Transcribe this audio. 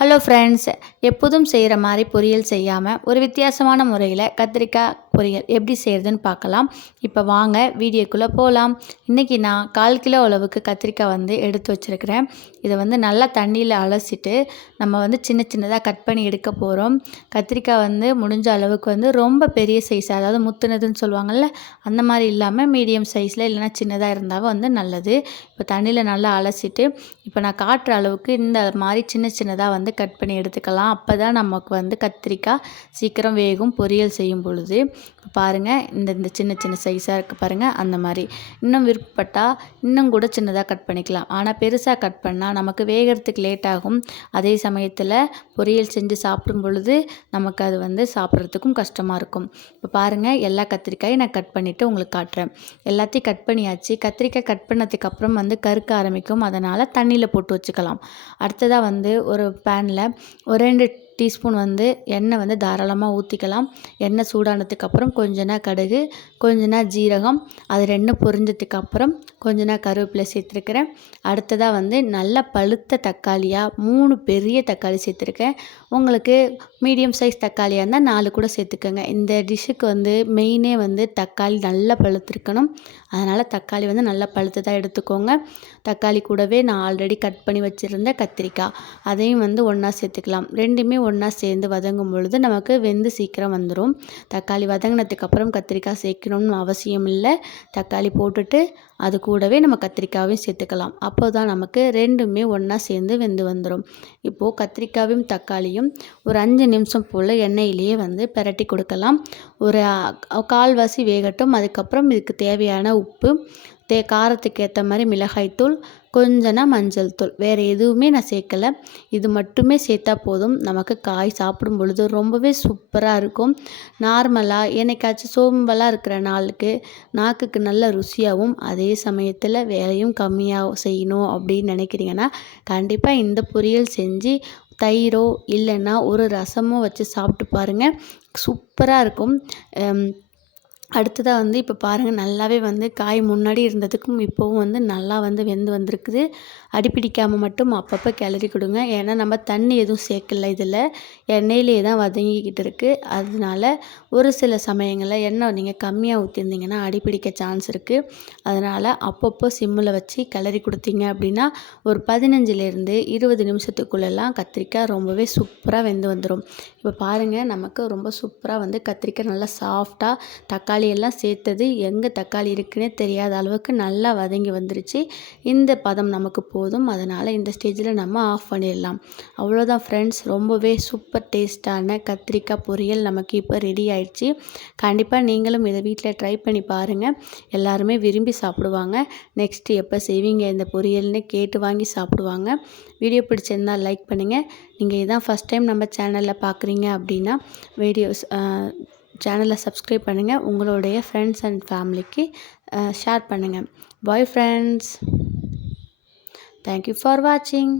Hello friends, எப்போதும் செய்கிற மாதிரி பொரியல் செய்யாமல் ஒரு வித்தியாசமான முறையில் கத்திரிக்காய் பொரியல் எப்படி செய்கிறதுன்னு பார்க்கலாம். இப்போ வாங்க வீடியோக்குள்ளே போகலாம். இன்றைக்கி நான் 1/4 கிலோ அளவுக்கு கத்திரிக்காய் எடுத்து வச்சுருக்கிறேன். இதை நல்லா தண்ணியில் அலசிட்டு நம்ம சின்ன சின்னதாக கட் பண்ணி எடுக்க போகிறோம். கத்திரிக்காய் முடிஞ்ச அளவுக்கு ரொம்ப பெரிய சைஸ், அதாவது முத்துனதுன்னு சொல்லுவாங்கள்ல, அந்த மாதிரி இல்லாமல் மீடியம் சைஸில் இல்லைனா சின்னதாக இருந்தால் நல்லது. இப்போ தண்ணியில் நல்லா அலசிட்டு இப்போ நான் காட்டுற அளவுக்கு இந்த மாதிரி சின்ன சின்னதாக கட் பண்ணி எடுத்துக்கலாம். அப்போ தான் நமக்கு கத்திரிக்காய் சீக்கிரம் வேகும் பொரியல் செய்யும் பொழுது. இப்போ பாருங்கள், இந்த சின்ன சின்ன சைஸாக இருக்குது பாருங்கள். அந்த மாதிரி இன்னும் விருப்பப்பட்டால் இன்னும் கூட சின்னதாக கட் பண்ணிக்கலாம். ஆனால் பெருசாக கட் பண்ணால் நமக்கு வேகிறதுக்கு லேட் ஆகும். அதே சமயத்தில் பொரியல் செஞ்சு சாப்பிடும் பொழுது நமக்கு அது சாப்பிட்றதுக்கும் கஷ்டமாக இருக்கும். இப்போ பாருங்கள், எல்லா கத்திரிக்காயும் நான் கட் பண்ணிவிட்டு உங்களுக்கு காட்டுறேன். எல்லாத்தையும் கட் பண்ணியாச்சு. கத்திரிக்காய் கட் பண்ணதுக்கப்புறம் கருக்க ஆரம்பிக்கும். அதனால் தண்ணியில் போட்டு வச்சுக்கலாம். அடுத்ததாக ஒரு பேனில் ஒரு 2 டீஸ்பூன் எண்ணெய் தாராளமாக ஊற்றிக்கலாம். எண்ணெய் சூடானதுக்கப்புறம் கொஞ்ச கடுகு, கொஞ்ச ஜீரகம், அது 2 பொரிஞ்சதுக்கப்புறம் கொஞ்ச கருவேப்பிலை சேர்த்துருக்கிறேன். அடுத்ததாக நல்ல பழுத்த தக்காளியாக 3 பெரிய தக்காளி சேர்த்துருக்கேன். உங்களுக்கு மீடியம் சைஸ் தக்காளியாக இருந்தால் 4 கூட சேர்த்துக்கோங்க. இந்த டிஷ்ஷுக்கு மெயினே தக்காளி நல்லா பழுத்திருக்கணும். அதனால் தக்காளி நல்லா பழுத்ததாக எடுத்துக்கோங்க. தக்காளி கூடவே நான் ஆல்ரெடி கட் பண்ணி வச்சுருந்த கத்திரிக்காய் அதையும் ஒன்றா சேர்த்துக்கலாம். ரெண்டுமே ஒன்றா சேர்ந்து வதங்கும் பொழுது நமக்கு வெந்து சீக்கிரம் வந்துடும். தக்காளி வதங்கினதுக்கப்புறம் கத்திரிக்காய் சேர்க்கணும்னு அவசியம் இல்லை. தக்காளி போட்டுட்டு அது கூடவே நம்ம கத்திரிக்காயும் சேர்த்துக்கலாம். அப்போ தான் நமக்கு ரெண்டுமே ஒன்றா சேர்ந்து வெந்து வந்துடும். இப்போது கத்திரிக்காயும் தக்காளியும் ஒரு 5 நிமிஷம் போல் எண்ணெயிலேயே பிரட்டி கொடுக்கலாம். ஒரு கால்வாசி வேகட்டும். அதுக்கப்புறம் இதுக்கு தேவையான உப்பு, காரத்துக்கு ஏற்ற மாதிரி மிளகாய்த்தூள், கொஞ்சனா மஞ்சள் தூள், வேறு எதுவுமே நான் சேர்க்கலை. இது மட்டுமே சேர்த்தா போதும். நமக்கு காய் சாப்பிடும் பொழுது ரொம்பவே சூப்பராக இருக்கும். நார்மலாக என்னைக்காச்சும் சோம்பலாக இருக்கிற நாளுக்கு நாக்குக்கு நல்ல ருசியாகவும் அதே சமயத்தில் வேலையும் கம்மியாக செய்யணும் அப்படின்னு நினைக்கிறீங்கன்னா கண்டிப்பாக இந்த பொரியல் செஞ்சு தயிரோ இல்லைன்னா ஒரு ரசமோ வச்சு சாப்பிட்டு பாருங்கள். சூப்பராக இருக்கும். அடுத்ததாக இப்போ பாருங்கள், நல்லாவே காய் முன்னாடி இருந்ததுக்கும் இப்போவும் நல்லா வெந்து வந்திருக்குது. அடிப்பிடிக்காமல் மட்டும் அப்பப்போ கிளறி கொடுங்க. ஏன்னா நம்ம தண்ணி எதுவும் சேர்க்கல, இதில் எண்ணெயிலே தான் வதங்கிக்கிட்டு இருக்குது. அதனால ஒரு சில சமயங்களில் எண்ணெய் நீங்கள் கம்மியாக ஊற்றிருந்தீங்கன்னா அடிப்பிடிக்க சான்ஸ் இருக்குது. அதனால் அப்பப்போ சிம்மில் வச்சு கிளறி கொடுத்தீங்க அப்படின்னா ஒரு 15லேருந்து 20 நிமிஷத்துக்குள்ளெல்லாம் கத்திரிக்காய் ரொம்பவே சூப்பராக வெந்து வந்துடும். இப்போ பாருங்கள், நமக்கு ரொம்ப சூப்பராக கத்திரிக்காய் நல்லா சாஃப்டாக தக்காளி எல்லாம் சேர்த்தது எங்கே தக்காளி இருக்குன்னே தெரியாத அளவுக்கு நல்லா வதங்கி வந்துருச்சு. இந்த பதம் நமக்கு போதும். அதனால் இந்த ஸ்டேஜில் நம்ம ஆஃப் பண்ணிடலாம். அவ்வளோதான் ஃப்ரெண்ட்ஸ், ரொம்பவே சூப்பர் டேஸ்டான கத்திரிக்காய் பொரியல் நமக்கு இப்போ ரெடி ஆயிடுச்சு. கண்டிப்பாக நீங்களும் இதை வீட்டில் ட்ரை பண்ணி பாருங்கள். எல்லாருமே விரும்பி சாப்பிடுவாங்க. நெக்ஸ்ட்டு எப்போ செய்வீங்க இந்த பொரியல்னு கேட்டு வாங்கி சாப்பிடுவாங்க. வீடியோ பிடிச்சிருந்தால் லைக் பண்ணுங்கள். நீங்கள் இதான் ஃபஸ்ட் டைம் நம்ம சேனலில் பார்க்குறீங்க அப்படின்னா சேனலை சப்ஸ்கிரைப் பண்ணுங்கள். உங்களுடைய ஃப்ரெண்ட்ஸ் அண்ட் ஃபேமிலிக்கு ஷேர் பண்ணுங்கள். Bye friends. தேங்க்யூ ஃபார் வாட்சிங்.